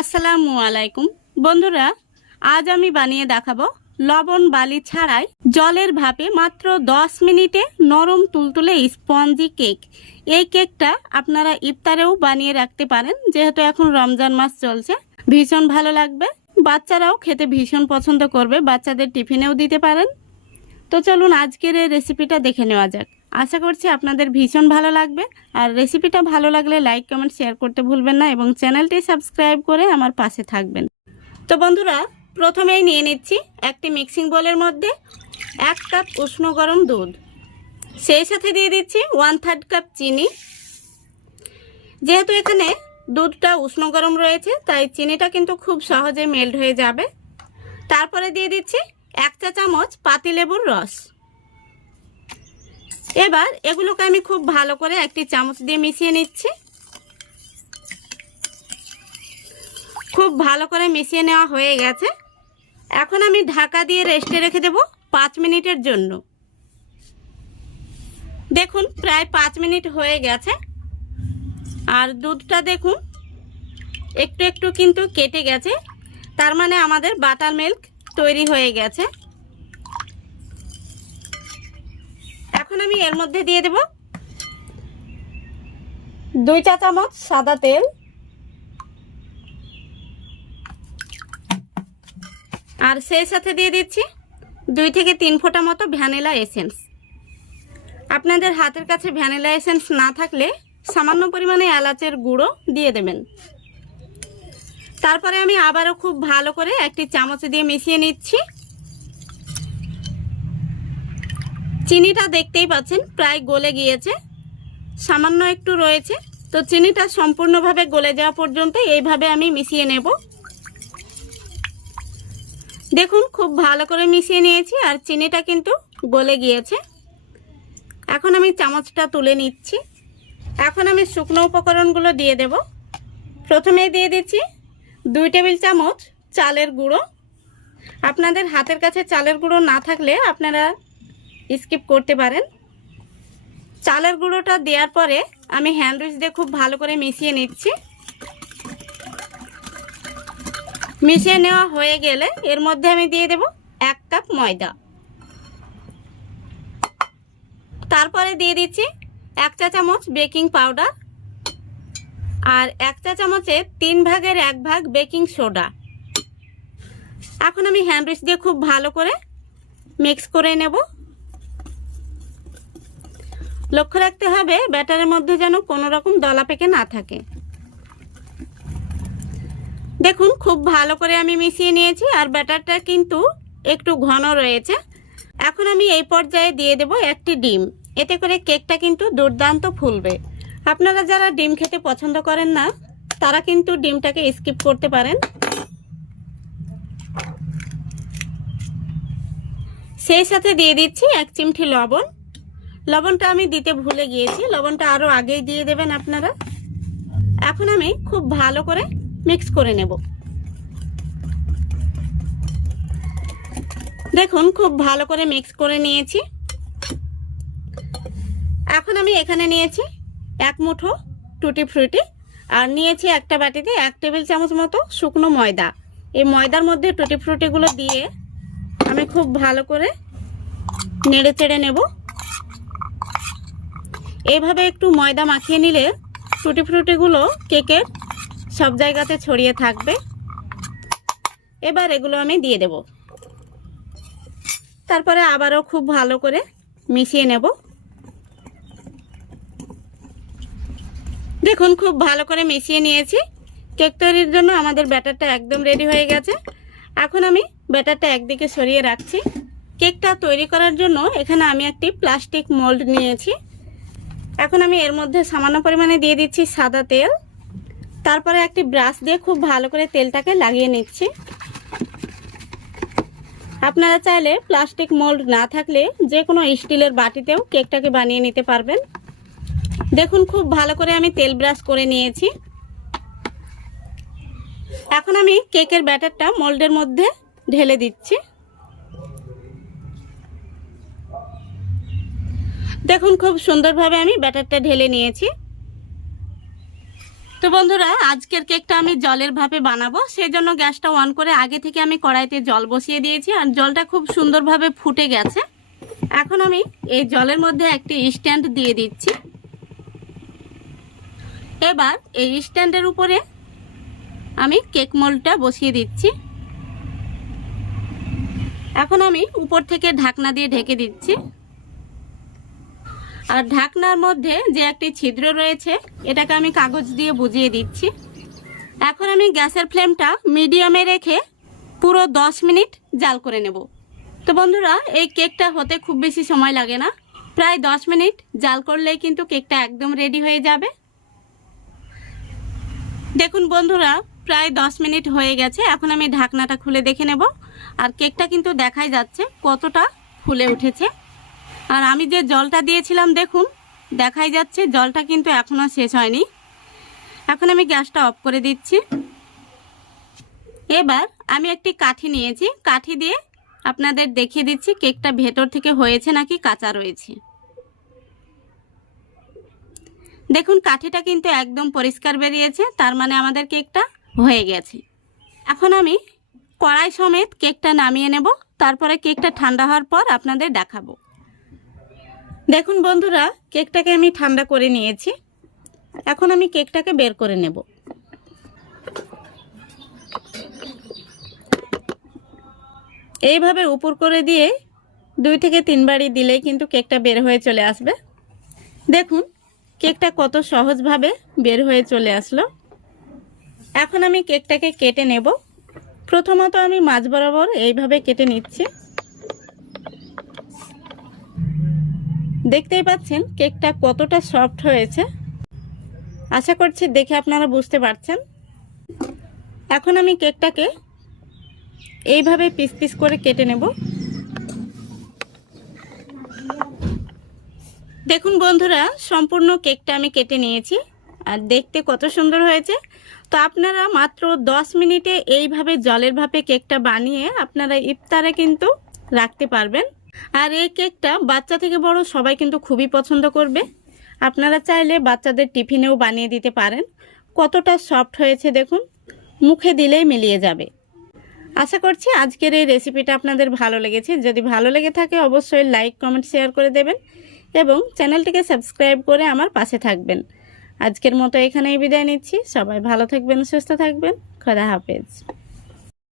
আসসালামু আলাইকুম বন্ধুরা, আজ আমি বানিয়ে দেখাবো লবণ বালি ছাড়াই জলের ভাপে মাত্র 10 মিনিটে নরম তুলতুলে স্পঞ্জি কেক। এই কেকটা আপনারা ইফতারেও বানিয়ে রাখতে পারেন, যেহেতু এখন রমজান মাস চলছে। ভীষণ ভালো লাগবে, বাচ্চারাও খেতে ভীষণ পছন্দ করবে, বাচ্চাদের টিফিনেও দিতে পারেন। তো চলুন আজকের এই রেসিপিটা দেখে নেওয়া যাক। আশা করছি আপনাদের ভীষণ ভালো লাগবে। আর রেসিপিটা ভালো লাগলে লাইক কমেন্ট শেয়ার করতে ভুলবেন না এবং চ্যানেলটি সাবস্ক্রাইব করে আমার পাশে থাকবেন। তো বন্ধুরা, প্রথমেই নিয়ে নিচ্ছি একটি মিক্সিং বোলের মধ্যে 1 কাপ উষ্ণ গরম দুধ, সেই সাথে দিয়ে দিচ্ছি 1/3 কাপ চিনি। যেহেতু এখানে দুধটা উষ্ণ গরম রয়েছে, তাই চিনিটা কিন্তু খুব সহজে মেল্ট হয়ে যাবে। তারপরে দিয়ে দিচ্ছি 1 চা চামচ পাতিলেবুর রস। এবার এগুলোকে আমি খুব ভালো করে একটি চামচ দিয়ে মিশিয়ে নিচ্ছি। খুব ভালো করে মিশিয়ে নেওয়া হয়ে গেছে। এখন আমি ঢাকা দিয়ে রেস্টে রেখে দেব 5 মিনিটের জন্য। দেখুন প্রায় 5 মিনিট হয়ে গেছে আর দুধটা দেখুন একটু একটু কিন্তু কেটে গেছে, তার মানে আমাদের বাটার মিল্ক তৈরি হয়ে গেছে। এখন আমি এর মধ্যে দিয়ে দেব 2 চা চামচ সাদা তেল আর সেই সাথে দিয়ে দিচ্ছি 2 থেকে 3 ফোঁটা মতো ভ্যানিলা এসেন্স। আপনাদের হাতের কাছে ভ্যানিলা এসেন্স না থাকলে সামান্য পরিমাণে এলাচের গুঁড়ো দিয়ে দেবেন। তারপরে আমি আবারও খুব ভালো করে একটি চামচ দিয়ে মিশিয়ে নিচ্ছি। চিনিটা দেখতেই পাচ্ছেন প্রায় গলে গিয়েছে, সামান্য একটু রয়েছে। তো চিনিটা সম্পূর্ণভাবে গলে যাওয়া পর্যন্ত এইভাবে আমি মিশিয়ে নেব। দেখুন খুব ভালো করে মিশিয়ে নিয়েছি আর চিনিটা কিন্তু গলে গিয়েছে। এখন আমি চামচটা তুলে নিচ্ছি। এখন আমি শুকনো উপকরণগুলো দিয়ে দেব। প্রথমে দিয়ে দিচ্ছি 2 টেবিল চামচ চালের গুঁড়ো। আপনাদের হাতের কাছে চালের গুঁড়ো না থাকলে আপনারা স্কিপ করতে পারেন। চালের গুঁড়োটা দেওয়ার পরে আমি হ্যান্ড উইচ দিয়ে খুব ভালো করে মিশিয়ে নিচ্ছি। মিশিয়ে নেওয়া হয়ে গেলে এর মধ্যে আমি দিয়ে দেব 1 কাপ ময়দা। তারপরে দিয়ে দিচ্ছি 1 চা চামচ বেকিং পাউডার আর 1 চা চামচের 3 ভাগের 1 ভাগ বেকিং সোডা। এখন আমি হ্যান্ড উইচ দিয়ে খুব ভালো করে মিক্স করে নেব। লক্ষ্য রাখতে হবে ব্যাটারের মধ্যে যেন কোনো রকম দলা পেকে না থাকে। দেখুন খুব ভালো করে আমি মিশিয়ে নিয়েছি আর ব্যাটারটা কিন্তু একটু ঘন রয়েছে। এখন আমি এই পর্যায়ে দিয়ে দেব একটি ডিম। এতে করে কেকটা কিন্তু দুর্দান্ত ফুলবে। আপনারা যারা ডিম খেতে পছন্দ করেন না তারা কিন্তু ডিমটাকে স্কিপ করতে পারেন। সেই সাথে দিয়ে দিচ্ছি 1 চিমটি লবণ। লবণটা আমি দিতে ভুলে গিয়েছি, লবণটা আরও আগেই দিয়ে দেবেন আপনারা। এখন আমি খুব ভালো করে মিক্স করে নেব। দেখুন খুব ভালো করে মিক্স করে নিয়েছি। এখন আমি এখানে নিয়েছি 1 মুঠো টুটি ফ্রুটি আর নিয়েছি একটা বাটিতে 1 টেবিল চামচ মতো শুকনো ময়দা। এই ময়দার মধ্যে টুটি ফ্রুটিগুলো দিয়ে আমি খুব ভালো করে নেড়ে চেড়ে নেব। এইভাবে একটু ময়দা মাখিয়ে নিলে টুটি ফ্রুটিগুলো কেকের সব জায়গাতে ছড়িয়ে থাকবে। এবার এগুলো আমি দিয়ে দেব। তারপরে আবারও খুব ভালো করে মিশিয়ে নেব। দেখুন খুব ভালো করে মিশিয়ে নিয়েছি। কেক তৈরির জন্য আমাদের ব্যাটারটা একদম রেডি হয়ে গেছে। এখন আমি ব্যাটারটা একদিকে সরিয়ে রাখছি। কেকটা তৈরি করার জন্য এখানে আমি একটি প্লাস্টিক মোল্ড নিয়েছি। এখন আমি এর মধ্যে সামান্য পরিমাণে দিয়ে দিচ্ছি সাদা তেল। তারপরে একটি ব্রাশ দিয়ে খুব ভালো করে তেলটাকে লাগিয়ে নিচ্ছি। আপনারা চাইলে প্লাস্টিক মোল্ড না থাকলে যে কোনো স্টিলের বাটিতেও কেকটাকে বানিয়ে নিতে পারবেন। দেখুন খুব ভালো করে আমি তেল ব্রাশ করে নিয়েছি। এখন আমি কেকের ব্যাটারটা মোল্ডের মধ্যে ঢেলে দিচ্ছি। দেখুন খুব সুন্দরভাবে আমি ব্যাটারটা ঢেলে নিয়েছি। তো বন্ধুরা, আজকের কেকটা আমি জলের ভাপে বানাবো, সেজন্য গ্যাসটা অন করে আগে থেকে আমি কড়াইতে জল বসিয়ে দিয়েছি আর জলটা খুব সুন্দরভাবে ফুটে গেছে। এখন আমি এই জলের মধ্যে একটি স্ট্যান্ড দিয়ে দিচ্ছি। এবার এই স্ট্যান্ডের উপরে আমি কেক মোল্ডটা বসিয়ে দিচ্ছি। এখন আমি উপর থেকে ঢাকনা দিয়ে ঢেকে দিচ্ছি। আর ঢাকনার মধ্যে যে একটি ছিদ্র রয়েছে এটাকে আমি কাগজ দিয়ে বুজিয়ে দিচ্ছি। এখন আমি গ্যাসের ফ্লেমটা মিডিয়ামে রেখে পুরো 10 মিনিট জাল করে নেব। তো বন্ধুরা, এই কেকটা হতে খুব বেশি সময় লাগে না, প্রায় 10 মিনিট জাল করলেই কিন্তু কেকটা একদম রেডি হয়ে যাবে। দেখুন বন্ধুরা, প্রায় 10 মিনিট হয়ে গেছে। এখন আমি ঢাকনাটা খুলে দেখে নেব। আর কেকটা কিন্তু দেখাই যাচ্ছে কতটা ফুলে উঠেছে। আর আমি যে জলটা দিয়েছিলাম দেখুন দেখাই যাচ্ছে জলটা কিন্তু এখনো শেষ হয়নি। এখন আমি গ্যাসটা অফ করে দিচ্ছি। এবার আমি একটি কাঠি নিয়েছি, কাঠি দিয়ে আপনাদের দেখিয়ে দিচ্ছি কেকটা ভেতর থেকে হয়েছে নাকি কাঁচা রয়েছে। দেখুন কাঠিটা কিন্তু একদম পরিষ্কার বেরিয়েছে, তার মানে আমাদের কেকটা হয়ে গেছে। এখন আমি কড়াই সমেত কেকটা নামিয়ে নেব, তারপরে কেকটা ঠান্ডা হওয়ার পর আপনাদের দেখাবো। দেখুন বন্ধুরা, কেকটাকে আমি ঠান্ডা করে নিয়েছি। এখন আমি কেকটাকে বের করে নেব। এইভাবে উপর করে দিয়ে 2 থেকে 3 বারই দিলেই কিন্তু কেকটা বের হয়ে চলে আসবে। দেখুন কেকটা কত সহজভাবে বের হয়ে চলে আসলো। এখন আমি কেকটাকে কেটে নেব। প্রথমত আমি মাঝ বরাবর এইভাবে কেটে নিচ্ছি। দেখতেই পাচ্ছেন কেকটা কতটা সফট হয়েছে, আশা করছি দেখে আপনারা বুঝতে পারছেন। এখন আমি কেকটাকে এইভাবে পিস পিস করে কেটে নেব। দেখুন বন্ধুরা, সম্পূর্ণ কেকটা আমি কেটে নিয়েছি আর দেখতে কত সুন্দর হয়েছে। তো আপনারা মাত্র 10 মিনিটে এইভাবে জলের ভাপে কেকটা বানিয়ে আপনারা ইফতারে কিন্তু রাখতে পারবেন। আর এই কেকটা বাচ্চা থেকে বড় সবাই কিন্তু খুবই পছন্দ করবে। আপনারা চাইলে বাচ্চাদের টিফিনেও বানিয়ে দিতে পারেন। কতটা সফট হয়েছে দেখুন, মুখে দিলেই মিলিয়ে যাবে। আশা করছি আজকের এই রেসিপিটা আপনাদের ভালো লেগেছে। যদি ভালো লেগে থাকে অবশ্যই লাইক কমেন্ট শেয়ার করে দেবেন এবং চ্যানেলটিকে সাবস্ক্রাইব করে আমার পাশে থাকবেন। আজকের মতো এখানেই বিদায় নিচ্ছি। সবাই ভালো থাকবেন, সুস্থ থাকবেন। খোদা হাফেজ।